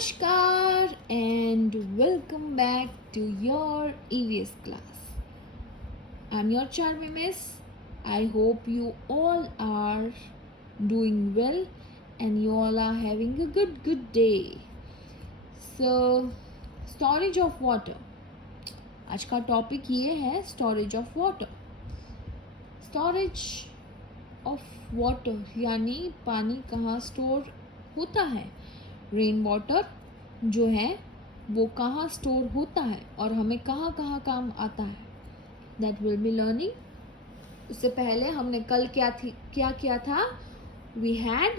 Namaskar and welcome back to your EVS class. I'm your charmy miss. I hope you all are doing well and you all are having a good day. So, storage of water. आज का topic ये है storage of water. Storage of water यानी पानी कहाँ store होता है. Rain water जो है वो कहाँ स्टोर होता है और हमें कहाँ कहाँ काम आता है. That will be learning. उससे पहले हमने कल क्या किया था. We had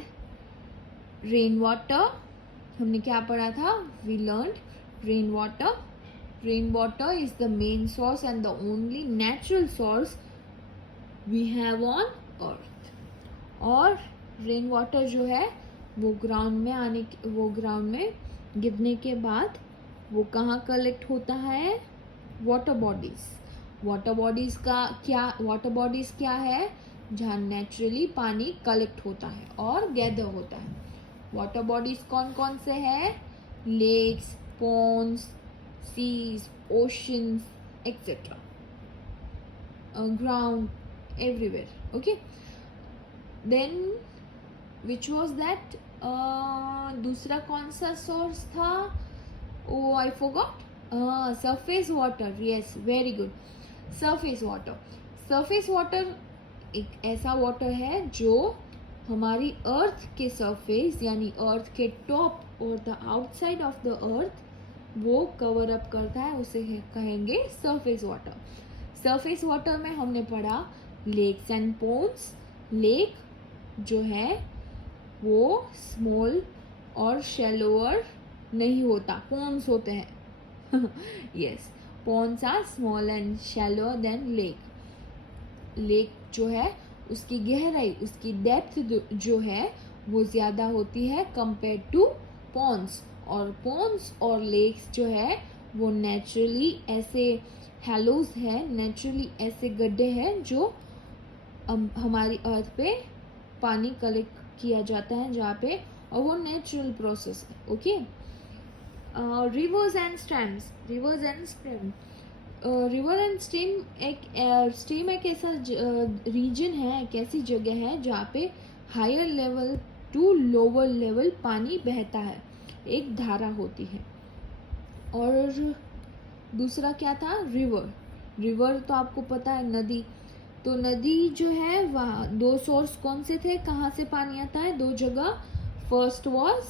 rain water. हमने क्या पढ़ा था. We learn rain water. Rain water is the main source and the only natural source we have on earth. और रेन वाटर जो है वो ग्राउंड में गिरने के बाद वो कहाँ कलेक्ट होता है. वाटर बॉडीज क्या है. जहाँ नेचुरली पानी कलेक्ट होता है और गैदर होता है. वाटर बॉडीज कौन कौन से हैं. Lakes, ponds, seas, oceans etcetera. Ground everywhere. Okay. Then which was that. दूसरा कौन सा सोर्स था. Oh I forgot. Surface water. Yes, very good. Surface water एक ऐसा वाटर है जो हमारी अर्थ के सरफेस यानी अर्थ के टॉप और the outside of the earth वो कवर अप करता है. उसे कहेंगे सरफेस वाटर. सरफेस वाटर में हमने पढ़ा लेक्स एंड पोन्ड्स. लेक जो है वो स्मॉल और शैलोअर नहीं होता. पोन्ड्स होते हैं. Yes, ponds are small and shallower than lake. Lake जो है उसकी गहराई, उसकी डेप्थ जो है वो ज़्यादा होती है कंपेयर टू पोन्ड्स. और पोन्ड्स और लेक्स जो है वो नेचुरली ऐसे हैलोज है, नेचुरली ऐसे गड्ढे हैं जो हमारी अर्थ पे पानी कलेक्ट किया जाता है जहाँ पे, और वो नेचुरल प्रोसेस है. ओके. रिवर्स एंड स्ट्रीम एक ऐसा रीजन है, एक ऐसी जगह है जहाँ पे higher level to lower level पानी बहता है. एक धारा होती है. और दूसरा क्या था. रिवर तो आपको पता है, नदी. तो नदी जो है वहाँ दो सोर्स कौन से थे, कहाँ से पानी आता है. दो जगह. First was,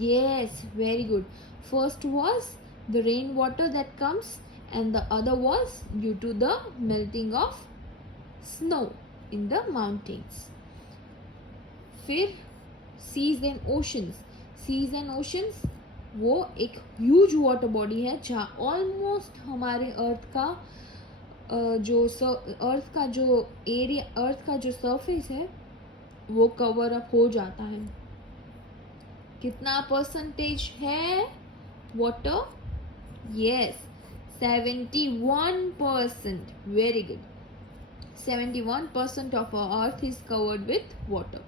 yes very good, first was the rain water that comes and the other was due to the melting of snow in the mountains. फिर seas and oceans वो एक huge water body है जहाँ almost हमारे अर्थ का अर्थ का जो surface है वो कवर अप हो जाता है. कितना परसेंटेज है water. Yes, 71%. Very good. 71% of our earth is covered with water.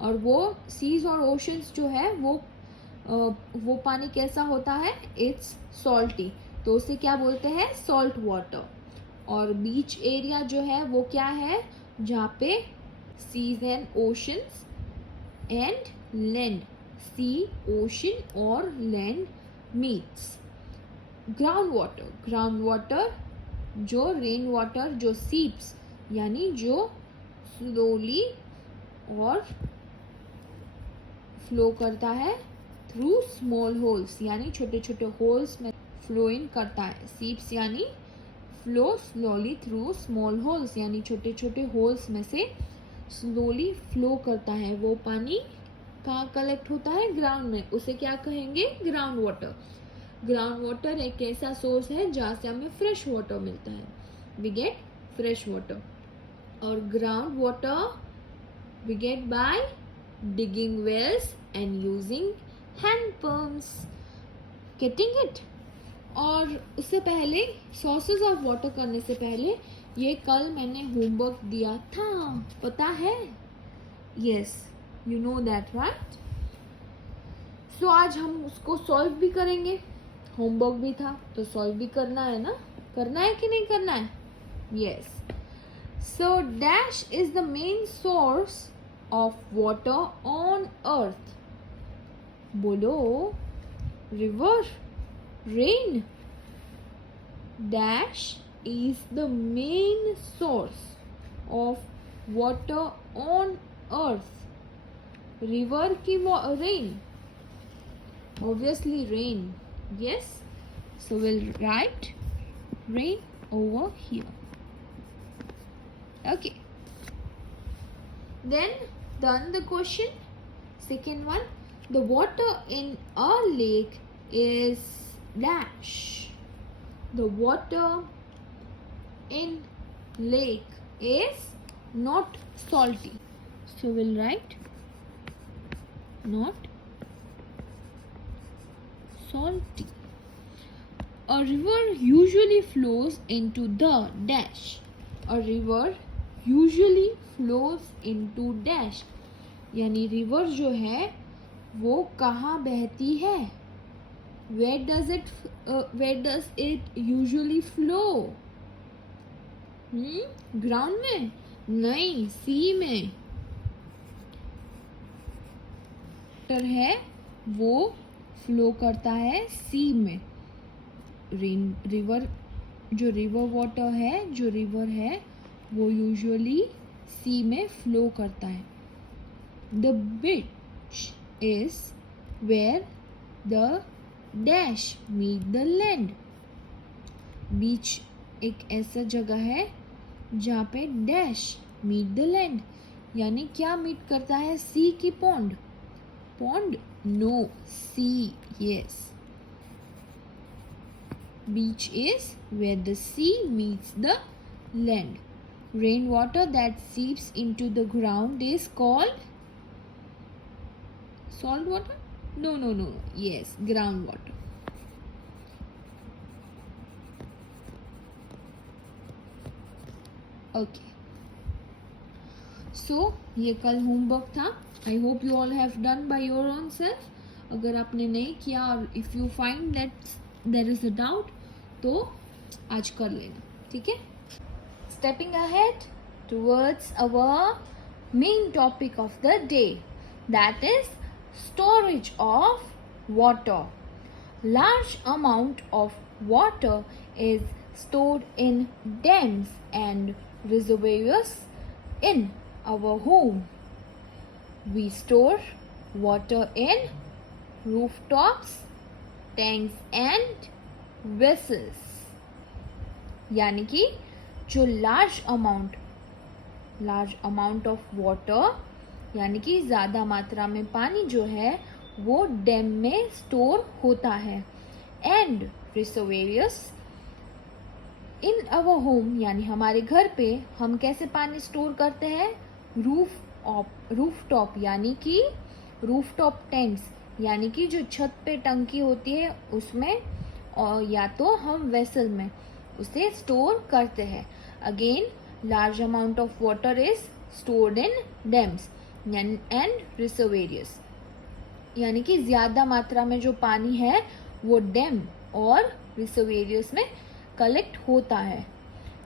और वो सीज और ओशंस जो है वो पानी कैसा होता है. It's salty. तो उसे क्या बोलते हैं, सॉल्ट वाटर. और बीच एरिया जो है वो क्या है, जहाँ पे seas and oceans and land, sea, ocean और लैंड मीट्स. ग्राउंड वाटर जो रेन वाटर जो सीप्स यानी जो स्लोली और फ्लो करता है थ्रू स्मॉल होल्स यानी छोटे छोटे होल्स में फ्लो इन करता है. सीप्स यानी flow slowly through small holes यानी छोटे छोटे होल्स में से स्लोली फ्लो करता है. वो पानी कहाँ कलेक्ट होता है, ग्राउंड में. उसे क्या कहेंगे, ग्राउंड वाटर. ग्राउंड वाटर एक ऐसा सोर्स है जहाँ से हमें फ्रेश वाटर मिलता है. We get fresh water. और ground water we get by digging wells and using hand pumps. Getting it. और उससे पहले सोर्सेज ऑफ वाटर करने से पहले ये कल मैंने होमवर्क दिया था, पता है. Yes, you know that right. So आज हम उसको सॉल्व भी करेंगे, होमवर्क भी था तो सॉल्व भी करना है ना, करना है कि नहीं करना है? Yes. So dash is the main source of water on earth. बोलो. River, rain. Dash is the main source of water on earth. River ki rain. Obviously rain. Yes. So we'll write rain over here. Okay. Then done the question. Second one. The water in a lake is dash. The water in lake is not salty. So we'll write not salty. A river usually flows into the dash. A river usually flows into dash. यानी river जो है वो कहाँ बहती है? Where does it usually flow? Ground में नहीं, सी में है वो फ्लो करता है सी में. रिवर जो रिवर वाटर है, जो रिवर है वो यूजुअली सी में फ्लो करता है. The beach is where the dash meet the land. Beach एक ऐसा जगह है जहाँ पे डैश मीट द लैंड, यानी क्या मीट करता है? सी की pond. Pond no, sea. Yes. Beach is where the sea meets the land. Rain water that seeps into the ground is called salt water. No. Yes, groundwater. Okay. So ये कल homework था. I hope you all have done by your own self. अगर आपने नहीं किया और if you find that there is a doubt, तो आज कर लेना. ठीक है? Stepping ahead towards our main topic of the day, that is storage of water. Large amount of water is stored in dams and reservoirs in our home. We store water in rooftops, tanks and vessels. यानी कि जो large amount of water यानी कि ज़्यादा मात्रा में पानी जो है वो डैम में स्टोर होता है. And reservoirs in our home, यानी हमारे घर पे हम कैसे पानी स्टोर करते हैं? रूफटॉप यानी कि रूफटॉप टैंक्स, यानी कि जो छत पे टंकी होती है उसमें, और या तो हम वेसल में उसे स्टोर करते हैं. Again large amount of water is stored in dams and reservoirs, यानी कि ज्यादा मात्रा में जो पानी है वो डैम और रिजर्वोयर्स में कलेक्ट होता है.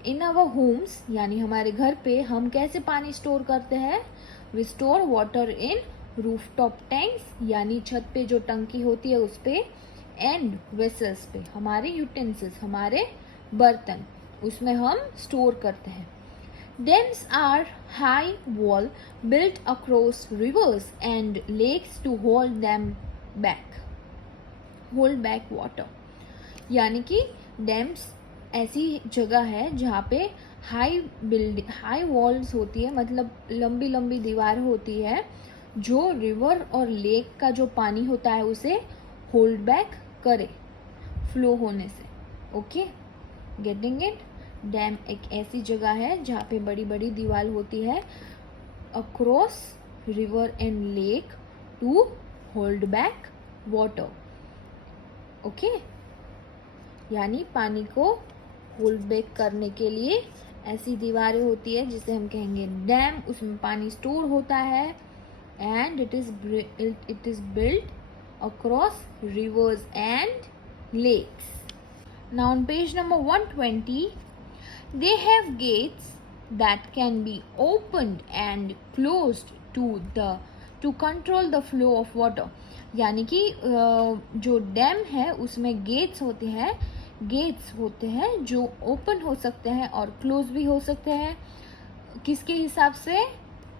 इन आवर होम्स, यानी हमारे घर पे हम कैसे पानी स्टोर करते हैं? We store water in rooftop tanks, यानी छत पे जो टंकी होती है उस पे, एंड वेसल्स पे, हमारे यूटेंसिल्स, हमारे बर्तन, उसमें हम स्टोर करते हैं. Dams are high wall built across rivers and lakes to hold back water. यानी कि डैम्स ऐसी जगह है जहाँ पे हाई वॉल्स होती है, मतलब लंबी लंबी दीवार होती है जो रिवर और लेक का जो पानी होता है उसे होल्ड बैक करे फ्लो होने से. Okay, getting it? डैम एक ऐसी जगह है जहाँ पे बड़ी बड़ी दीवार होती है across river and lake to hold back water. Okay, यानी पानी को होल्ड बैक करने के लिए ऐसी दीवारें होती है जिसे हम कहेंगे डैम. उसमें पानी स्टोर होता है and it is built across rivers and lakes. Now on page number 120, they have gates that can be opened and closed to control the flow of water. यानी कि जो डैम है उसमें गेट्स होते हैं जो ओपन हो सकते हैं और क्लोज भी हो सकते हैं. किसके हिसाब से?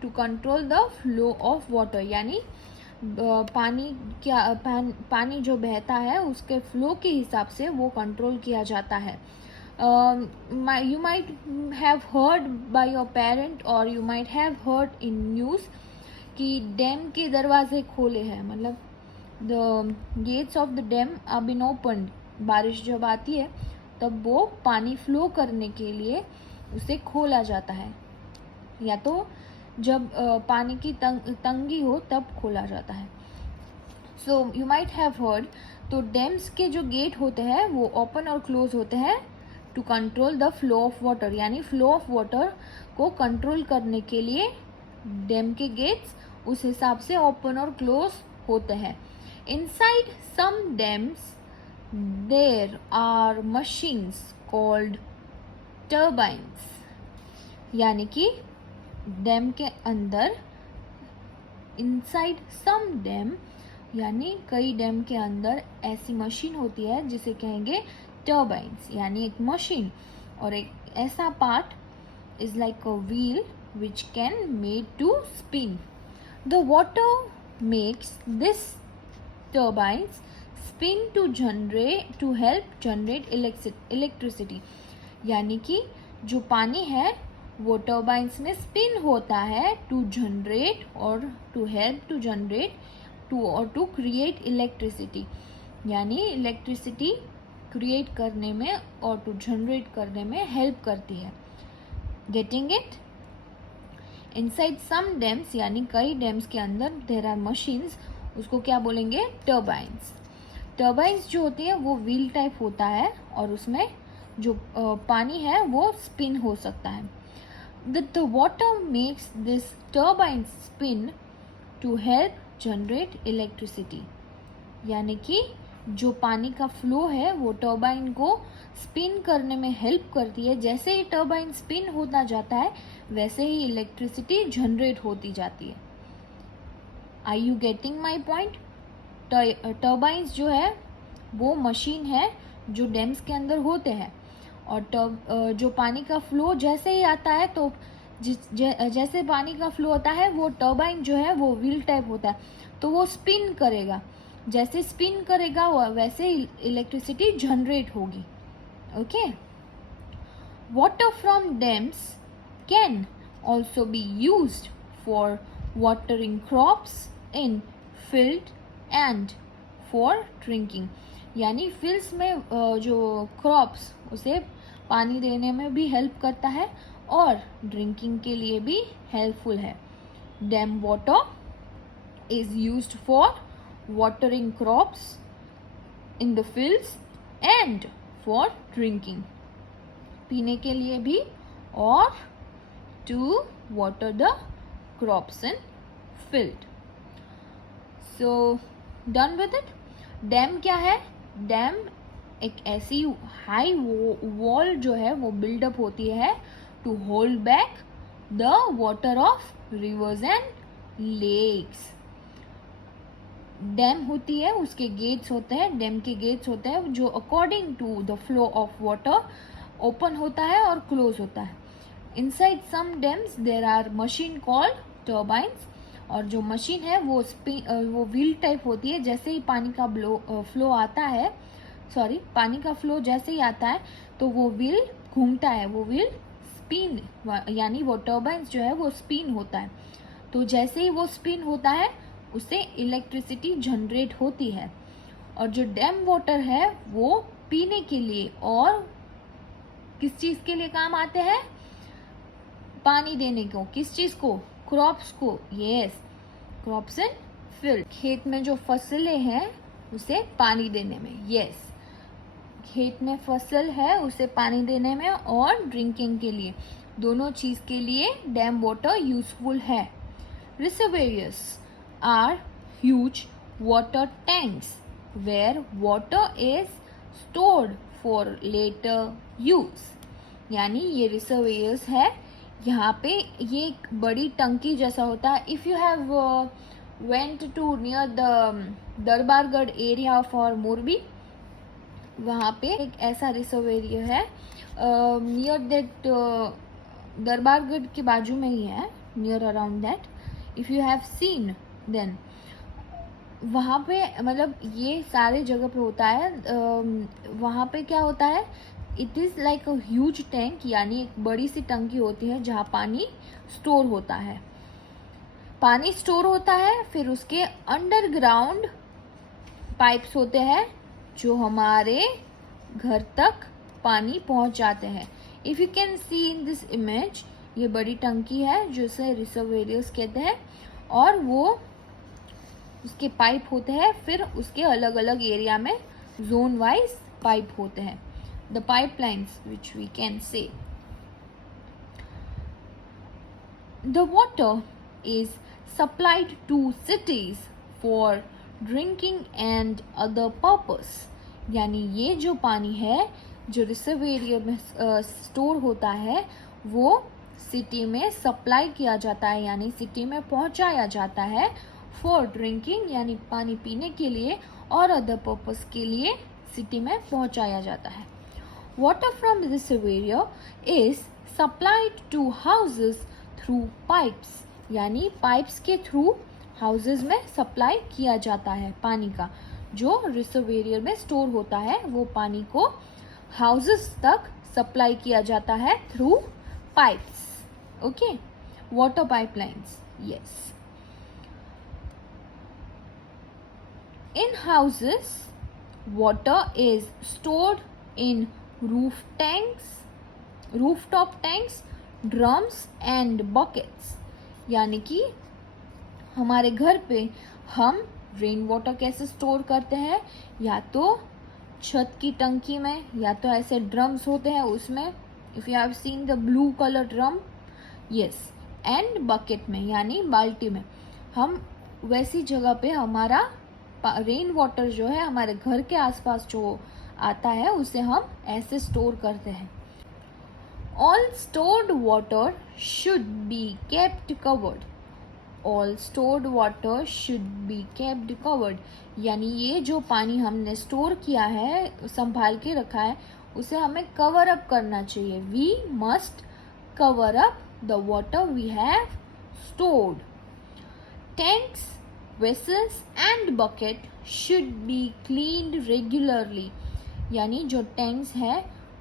To control the flow of water, यानी पानी जो बहता है उसके फ्लो के हिसाब से वो कंट्रोल किया जाता है. You might have heard by your parent or you might have heard in news कि डैम के दरवाजे खोले हैं, मतलब the gates of the dam are been opened. बारिश जब आती है तब वो पानी फ्लो करने के लिए उसे खोला जाता है, या तो जब पानी की तंगी हो तब खोला जाता है. So you might have heard. तो डैम्स के जो गेट होते हैं वो ओपन और क्लोज होते हैं to control the flow of water, यानी फ्लो ऑफ वाटर को कंट्रोल करने के लिए डैम के गेट्स उस हिसाब से ओपन और क्लोज होते हैं. Inside some dams there are machines called turbines, यानी कि डैम के अंदर, इनसाइड सम डैम यानी कई डैम के अंदर ऐसी मशीन होती है जिसे कहेंगे टर्बाइन्स, यानी एक मशीन. और एक ऐसा part is like a wheel which can made to spin. The water makes this turbines spin to help generate electricity, यानी कि जो पानी है वो टर्बाइन्स में स्पिन होता है टू जनरेट और to help to generate to create electricity, यानी इलेक्ट्रिसिटी क्रिएट करने में और टू जनरेट करने में हेल्प करती है. Getting it? Inside some dams यानी कई डैम्स के अंदर देयर आर मशीन्स, उसको क्या बोलेंगे? टर्बाइन्स. टर्बाइन्स जो होती है वो व्हील टाइप होता है और उसमें जो पानी है वो स्पिन हो सकता है. The water makes this turbine spin to help generate electricity, यानी कि जो पानी का फ्लो है वो टर्बाइन को स्पिन करने में हेल्प करती है. जैसे ही टर्बाइन स्पिन होता जाता है वैसे ही इलेक्ट्रिसिटी जनरेट होती जाती है. Are you getting my point? Turbines जो है वो मशीन है जो डैम्स के अंदर होते हैं, और जो पानी का फ्लो जैसे ही आता है तो जैसे पानी का फ्लो होता है वो टर्बाइन जो है वो व्हील टाइप होता है, तो वो स्पिन करेगा. जैसे स्पिन करेगा वैसे इलेक्ट्रिसिटी जनरेट होगी. Okay. Water from dams can also be used for watering crops in field and for drinking, यानी फील्ड्स में जो क्रॉप्स उसे पानी देने में भी हेल्प करता है और ड्रिंकिंग के लिए भी हेल्पफुल है. Dam water is used for watering crops in the fields and for drinking, पीने के लिए भी और to water the crops in field. So done with it. Dam क्या है? डैम एक ऐसी हाई वॉल जो है वो बिल्डअप होती है to hold back the water of rivers and lakes. Dam होती है, उसके गेट्स होते हैं, डैम के गेट्स होते हैं जो according to the flow of water open होता है और क्लोज होता है. Inside some dams there are machine called turbines, और जो मशीन है वो व्हील टाइप होती है. जैसे ही पानी का फ्लो आता है, पानी का फ्लो जैसे ही आता है तो वो व्हील घूमता है, वो व्हील स्पिन, यानी वो टर्बाइन्स जो है वो स्पिन होता है. तो जैसे ही वो स्पिन होता है उससे इलेक्ट्रिसिटी जनरेट होती है. और जो डैम वाटर है वो पीने के लिए और किस चीज के लिए काम आते हैं? पानी देने को. किस चीज को? क्रॉप्स को. Yes, crops in field. खेत में जो फसलें हैं उसे पानी देने में. यस, खेत में फसल है उसे पानी देने में और ड्रिंकिंग के लिए, दोनों चीज के लिए डैम वाटर यूजफुल है. Reservoirs are huge water tanks where water is stored for later use. यानी ये रिजर्वेयर्स है, यहाँ पे ये एक बड़ी टंकी जैसा होता है. If you have went to near the Darbargadh area for Morbi, वहाँ पे एक ऐसा रिजर्वेयर है नियर दैट, दरबारगढ़ के बाजू में ही है, near around that. If you have seen then वहाँ पे मतलब ये सारे जगह पे होता है. वहाँ पे क्या होता है, it is like a huge tank, यानी एक बड़ी सी टंकी होती है जहाँ पानी स्टोर होता है. पानी स्टोर होता है, फिर उसके अंडरग्राउंड पाइप्स होते हैं जो हमारे घर तक पानी पहुँच जाते हैं. If you can see in this image, ये बड़ी टंकी है जिसे रिजर्वेयर्स कहते हैं, और वो उसके पाइप होते हैं, फिर उसके अलग अलग एरिया में जोन वाइज पाइप होते हैं. The pipelines which we can say. The water is supplied to cities for drinking and other purpose. यानी ये जो पानी है जो रिजर्वेयर में स्टोर होता है, वो सिटी में सप्लाई किया जाता है, यानी सिटी में पहुंचाया जाता है फॉर ड्रिंकिंग, यानी पानी पीने के लिए, और अदर पर्पस के लिए सिटी में पहुंचाया जाता है. Water from reservoir is supplied to houses through pipes. यानी पाइप्स के थ्रू हाउसेस में सप्लाई किया जाता है पानी का. जो रिजर्वेयर में स्टोर होता है वो पानी को हाउसेस तक सप्लाई किया जाता है through pipes. Okay, water pipelines. Yes. In houses, water is stored in rooftop tanks, drums and buckets. यानी कि हमारे घर पे हम रेन वाटर कैसे स्टोर करते हैं, या तो छत की टंकी में, या तो ऐसे ड्रम्स होते हैं उसमें. If you have seen the blue colour drum, yes, and bucket में यानी बाल्टी में. हम वैसी जगह पे हमारा रेन वाटर जो है हमारे घर के आसपास जो आता है उसे हम ऐसे स्टोर करते हैं. All stored water should be kept covered. All stored water should be kept covered. यानी ये जो पानी हमने स्टोर किया है, संभाल के रखा है, उसे हमें कवर अप करना चाहिए. We must cover up the water we have stored. Tanks, vessels and bucket should be cleaned regularly. यानी जो टैंक्स है,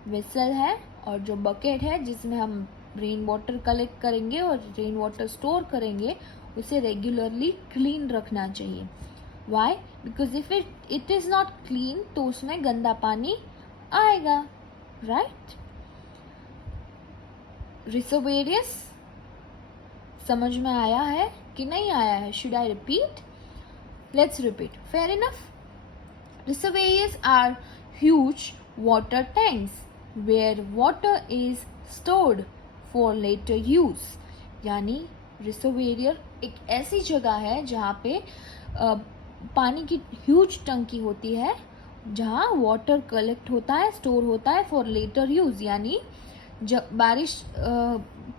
वेसल है और जो बकेट है जिसमें हम रेन वाटर कलेक्ट करेंगे और रेन वाटर स्टोर करेंगे, उसे रेगुलरली क्लीन रखना चाहिए. Why? Because if it is not clean तो उसमें गंदा पानी आएगा. राइट? रिजर्वेयर्स समझ में आया है कि नहीं आया है? Should I repeat? Let's repeat. Fair enough. Reservoirs are huge water tanks where water is stored for later use. यानी रिजर्वेयर एक ऐसी जगह है जहाँ पे पानी की ह्यूज टंकी होती है, जहाँ वाटर कलेक्ट होता है, स्टोर होता है फॉर लेटर यूज. यानी जब बारिश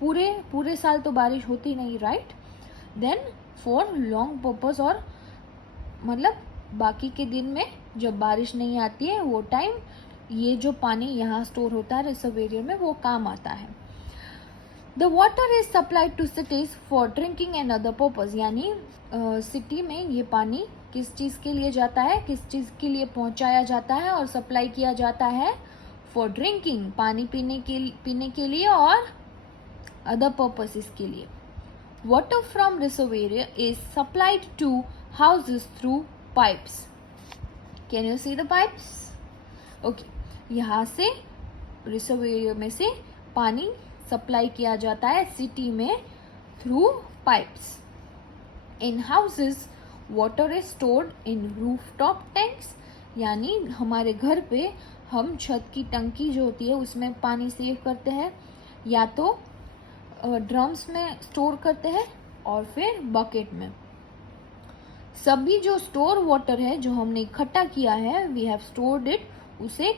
पूरे साल तो बारिश होती नहीं, right? Then for long purpose, और मतलब बाकी के दिन में जब बारिश नहीं आती है वो टाइम ये जो पानी यहाँ स्टोर होता है रिजर्वेयर में वो काम आता है. The water is supplied to cities for drinking and other purpose. यानी सिटी में ये पानी किस चीज़ के लिए जाता है, किस चीज़ के लिए पहुँचाया जाता है और सप्लाई किया जाता है? फॉर ड्रिंकिंग, पानी पीने के लिए, और अदर पर्पसेस के लिए. Water from reservoir is supplied to houses through pipes. Can you see the pipes? Okay. यहाँ से रिजर्वेयर में से पानी सप्लाई किया जाता है सिटी में through pipes. In houses water is stored in rooftop tanks. यानी हमारे घर पे हम छत की टंकी जो होती है उसमें पानी सेव करते हैं, या तो ड्रम्स में स्टोर करते हैं और फिर बकेट में. सभी जो स्टोर वाटर है, जो हमने इकट्ठा किया है, वी हैव स्टोर्ड इट, उसे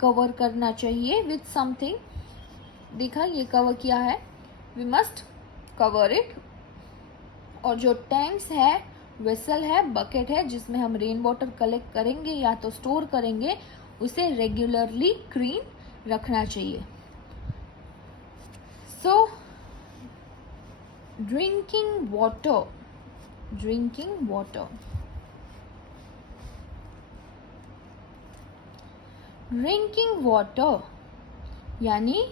कवर करना चाहिए विथ समथिंग. देखा, ये कवर किया है, वी मस्ट कवर इट. और जो टैंक्स है, वेसल है, बकेट है, जिसमें हम रेन वाटर कलेक्ट करेंगे या तो स्टोर करेंगे, उसे रेगुलरली क्लीन रखना चाहिए. So drinking water, drinking water, drinking water यानी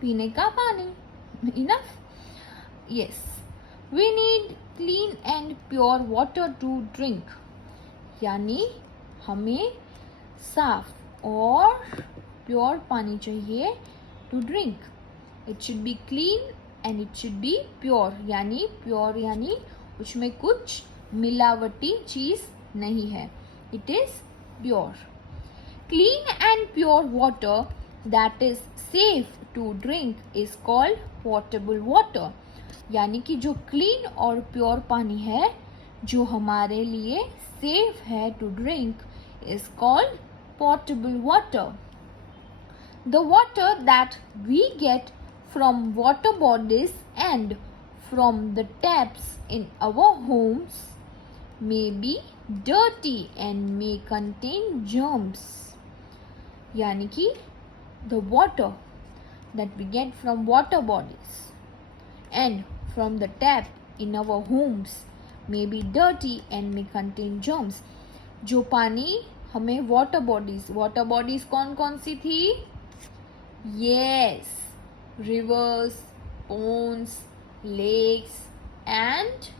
पीने का पानी. Enough. Yes, we need clean and pure water to drink. यानी हमें साफ और प्योर पानी चाहिए to drink. It should be clean and it should be pure. यानी प्योर यानी उसमें कुछ मिलावटी चीज नहीं है. It is pure. Clean and pure water that is safe to drink is called potable water. यानी कि जो क्लीन और प्योर पानी है, जो हमारे लिए सेफ है to drink, is called potable water. The water that we get from water bodies and from the taps in our homes may be dirty and may contain germs. यानी कि the water that we get from water bodies and from the tap in our homes may be dirty and may contain germs. जो पानी हमें water bodies कौन कौन सी थी? Yes, rivers, ponds, lakes and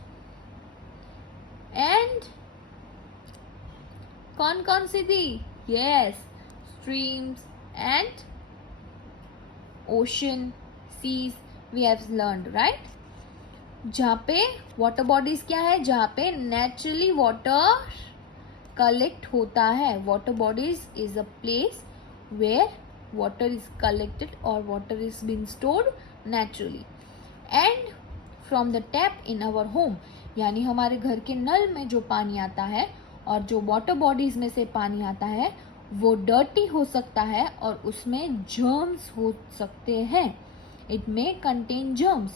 कौन कौन सी थी? Yes, streams and ocean, seas, we have learned, right? जहाँ पे वाटर बॉडीज क्या है? जहाँ पे नेचुरली वाटर कलेक्ट होता है. Water bodies is a place where water is collected और water is been stored naturally. And from the tap in our home, यानी हमारे घर के नल में जो पानी आता है और जो वाटर बॉडीज में से पानी आता है, वो डर्टी हो सकता है और उसमें जर्म्स हो सकते हैं. It may contain germs.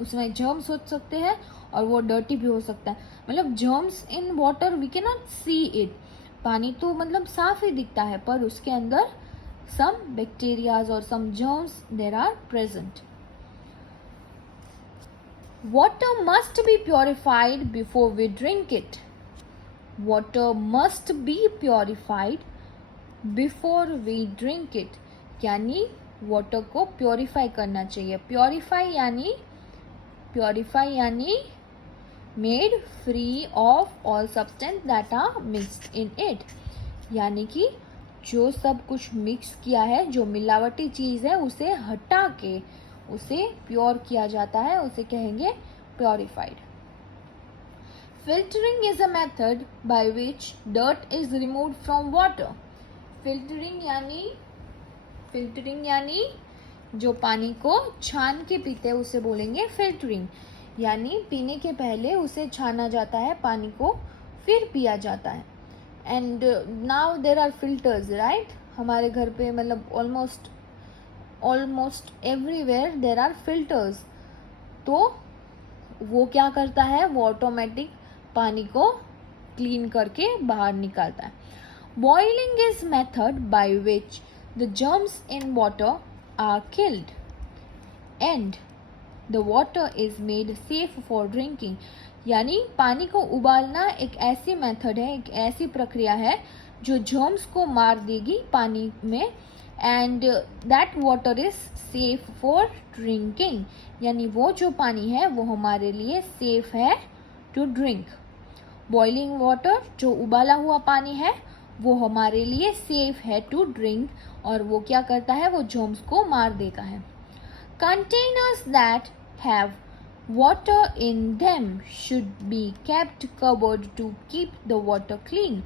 उसमें जर्म्स हो सकते हैं और वो डर्टी भी हो सकता है. मतलब germs in water we can not see it. पानी तो मतलब साफ ही दिखता है, पर उसके अंदर सम बैक्टीरियाज और some germs there are present. Water must be purified before we drink it. Water must be purified before we drink it. यानी वाटर को प्योरीफाई करना चाहिए. प्योरीफाई यानी made free of all substance that are mixed in it. यानी कि जो सब कुछ मिक्स किया है, जो मिलावटी चीज है, उसे हटा के उसे प्योर किया जाता है, उसे कहेंगे purified. Filtering is a method by which dirt is removed from water. Filtering यानी जो पानी को छान के पीते हैं उसे बोलेंगे फिल्टरिंग. यानी पीने के पहले उसे छाना जाता है पानी को, फिर पिया जाता है. And now there are filters, right? हमारे घर पे मतलब almost everywhere there are filters. तो वो क्या करता है? वो ऑटोमेटिक पानी को क्लीन करके बाहर निकालता है. Boiling is method by which the germs in water are killed and the water is made safe for drinking. यानी पानी को उबालना एक ऐसी मेथड है, एक ऐसी प्रक्रिया है जो जर्म्स को मार देगी पानी में, and that water is safe for drinking. यानी वो जो पानी है वो हमारे लिए सेफ है टू ड्रिंक. बॉइलिंग वाटर, जो उबाला हुआ पानी है, वो हमारे लिए सेफ है टू ड्रिंक, और वो क्या करता है? वो जर्म्स को मार देता है. Containers that have water in them should be kept covered to keep the water clean.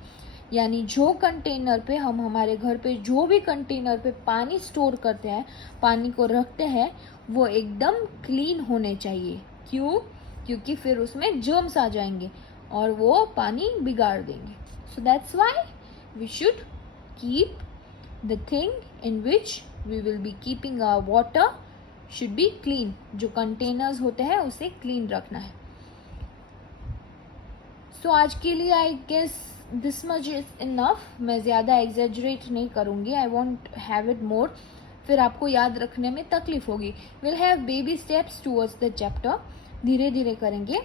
यानी जो कंटेनर पे हम हमारे घर पे जो भी कंटेनर पे पानी स्टोर करते हैं, पानी को रखते हैं, वो एकदम क्लीन होने चाहिए. क्यों? क्योंकि फिर उसमें जर्म्स आ जाएंगे और वो पानी बिगाड़ देंगे. So that's why we should keep the thing in which we will be keeping our water should be clean. जो कंटेनर्स होते हैं उसे क्लीन रखना है. सो आज के लिए I guess this much is enough. मैं ज़्यादा एग्जेजरेट नहीं करूँगी. I won't have it more. फिर आपको याद रखने में तकलीफ होगी. Will have baby steps towards the chapter. धीरे धीरे करेंगे.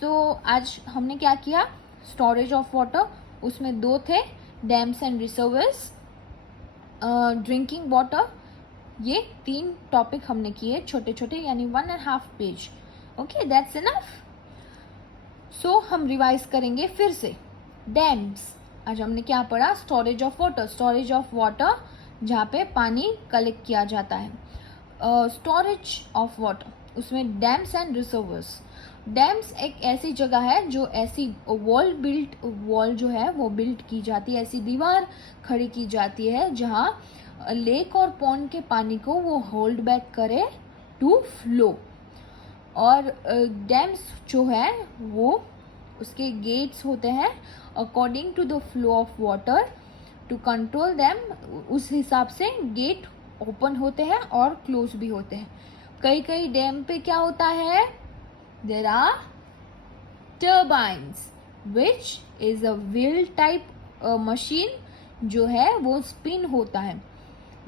सो आज हमने क्या किया? Storage of water. उसमें 2 थे, dams and reservoirs, drinking water. ये 3 टॉपिक हमने किए छोटे छोटे, यानी 1.5 page. Okay, that's enough. So हम रिवाइज करेंगे फिर से. डैम्स, आज हमने क्या पढ़ा? Storage of water. Storage of water जहाँ पे पानी कलेक्ट किया जाता है. स्टोरेज ऑफ वाटर, उसमें डैम्स एंड रिजर्वोयर्स. डैम्स एक ऐसी जगह है जो ऐसी वॉल जो है वो बिल्ड की जाती है, ऐसी दीवार खड़ी की जाती है जहाँ लेक और पॉन्ड के पानी को वो होल्ड बैक करे टू फ्लो. और डैम्स जो है वो उसके गेट्स होते हैं according to the flow of water. To control dam, उस हिसाब से गेट ओपन होते हैं और क्लोज भी होते हैं. कई कई डैम पे क्या होता है? There are turbines which is a wheel type machine जो है वो स्पिन होता है,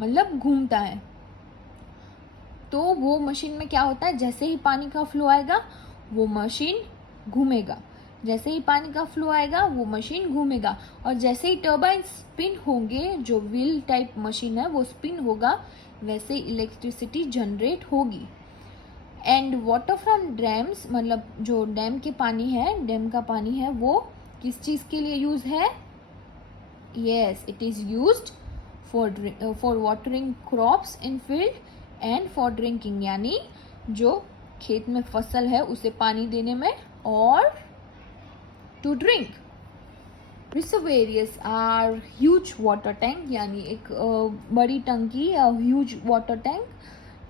मतलब घूमता है. तो वो मशीन में क्या होता है? जैसे ही पानी का फ्लो आएगा वो मशीन घूमेगा. जैसे ही पानी का फ्लो आएगा वो मशीन घूमेगा. और जैसे ही टर्बाइन स्पिन होंगे, जो व्हील टाइप मशीन है वो स्पिन होगा, वैसे इलेक्ट्रिसिटी जनरेट होगी. एंड वाटर फ्रॉम डैम्स, मतलब जो डैम के पानी है, डैम का पानी है, वो किस चीज़ के लिए यूज है? Yes, it is used for watering crops in field and for drinking, यानी जो खेत में फसल है उसे पानी देने में और to drink. Reservoirs are huge water tank, यानी एक बड़ी टंकी या ह्यूज वाटर टैंक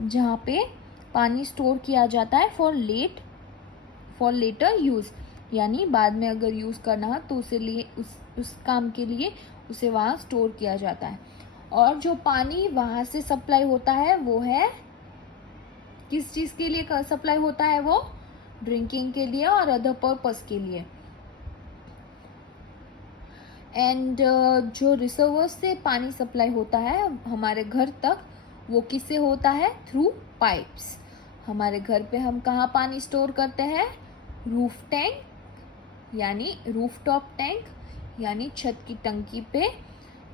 जहाँ पे पानी स्टोर किया जाता है फॉर लेटर यूज, यानी बाद में अगर यूज करना है तो उसे लिए उस काम के लिए उसे वहाँ स्टोर किया जाता है. और जो पानी वहाँ से सप्लाई होता है वो है किस चीज़ के लिए सप्लाई होता है? वो ड्रिंकिंग के लिए और अदर पर्पस के लिए. एंड जो रिजर्वोयर से पानी सप्लाई होता है हमारे घर तक, वो किससे होता है? Through pipes. हमारे घर पे हम कहाँ पानी स्टोर करते हैं? रूफ टैंक, यानी रूफ टॉप टैंक, यानी छत की टंकी पे,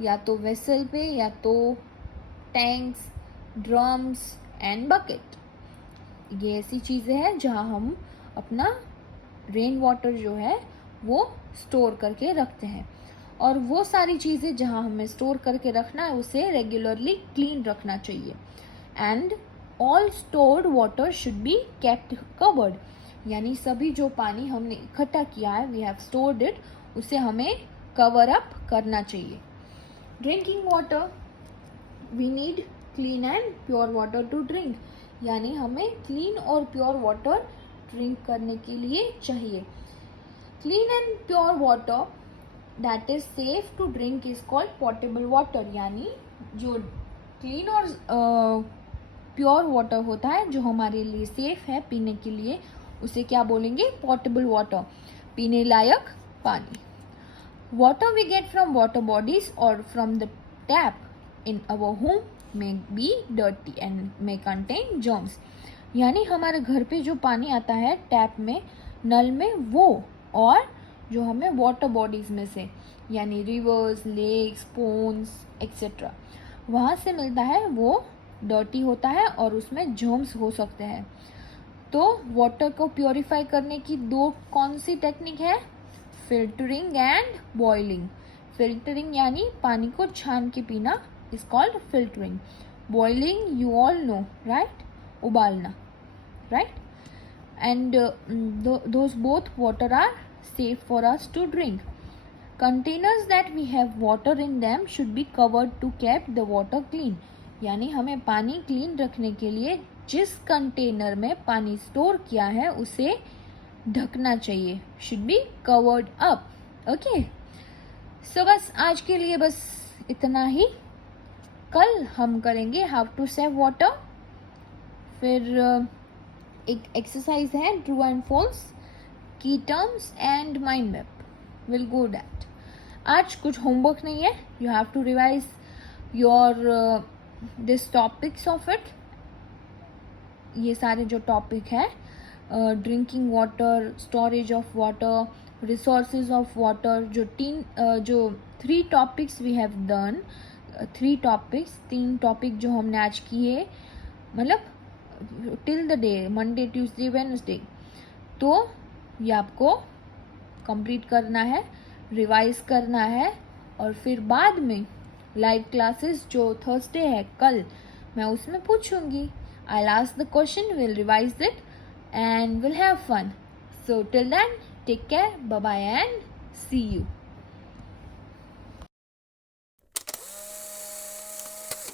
या तो वेसल पे, या तो टैंक्स, ड्रम्स एंड बकेट. ये ऐसी चीज़ें हैं जहाँ हम अपना रेन वाटर जो है वो स्टोर करके रखते हैं. और वो सारी चीज़ें जहाँ हमें स्टोर करके रखना है उसे रेगुलरली क्लीन रखना चाहिए. And all stored water should be kept covered, यानी सभी जो पानी हमने इकट्ठा किया है, वी हैव स्टोर्ड इट, उसे हमें कवर अप करना चाहिए. Drinking water, we need clean and pure water to drink, यानी हमें क्लीन और प्योर वाटर ड्रिंक करने के लिए चाहिए. Clean and pure water that is safe to drink is called portable water, यानी जो क्लीन और प्योर वाटर होता है जो हमारे लिए सेफ है पीने के लिए, उसे क्या बोलेंगे? पोर्टेबल वाटर, पीने लायक पानी. Water we get from water bodies और from the tap in our home may be dirty and may contain germs, यानी हमारे घर पे जो पानी आता है टैप में, नल में, वो और जो हमें वाटर बॉडीज में से, यानी रिवर्स, लेक्स, पोन्स एक्सेट्रा, वहाँ से मिलता है, वो डर्टी होता है और उसमें जर्म्स हो सकते हैं. तो वाटर को प्योरीफाई करने की 2 कौन सी टेक्निक है? Filtering and boiling. फिल्टरिंग यानी पानी को छान के पीना is called filtering. Boiling, you all know, right? उबालना, right? And those both water are safe for us to drink. Containers that we have water in them should be covered to keep the water clean. यानी हमें पानी clean रखने के लिए जिस container में पानी स्टोर किया है उसे ढकना चाहिए, should be covered up. Okay, so बस आज के लिए बस इतना ही. कल हम करेंगे हाउ टू सेव वाटर. फिर एक एक्सरसाइज है ट्रू एंड फॉल्स, की terms and mind map. Will go that. आज कुछ होमवर्क नहीं है. You have to revise your this topics of it. ये सारे जो टॉपिक है, drinking water, storage of water, resources of water, जो 3 topics we have done. 3 topic जो हमने आज किए, मतलब till the day Monday Tuesday Wednesday. तो ये आपको कंप्लीट करना है, रिवाइज करना है. और फिर बाद में लाइव क्लासेस जो थर्सडे है कल, मैं उसमें पूछूंगी. I'll ask the question, we'll revise it, and we'll have fun. So till then, take care, bye bye, and see you.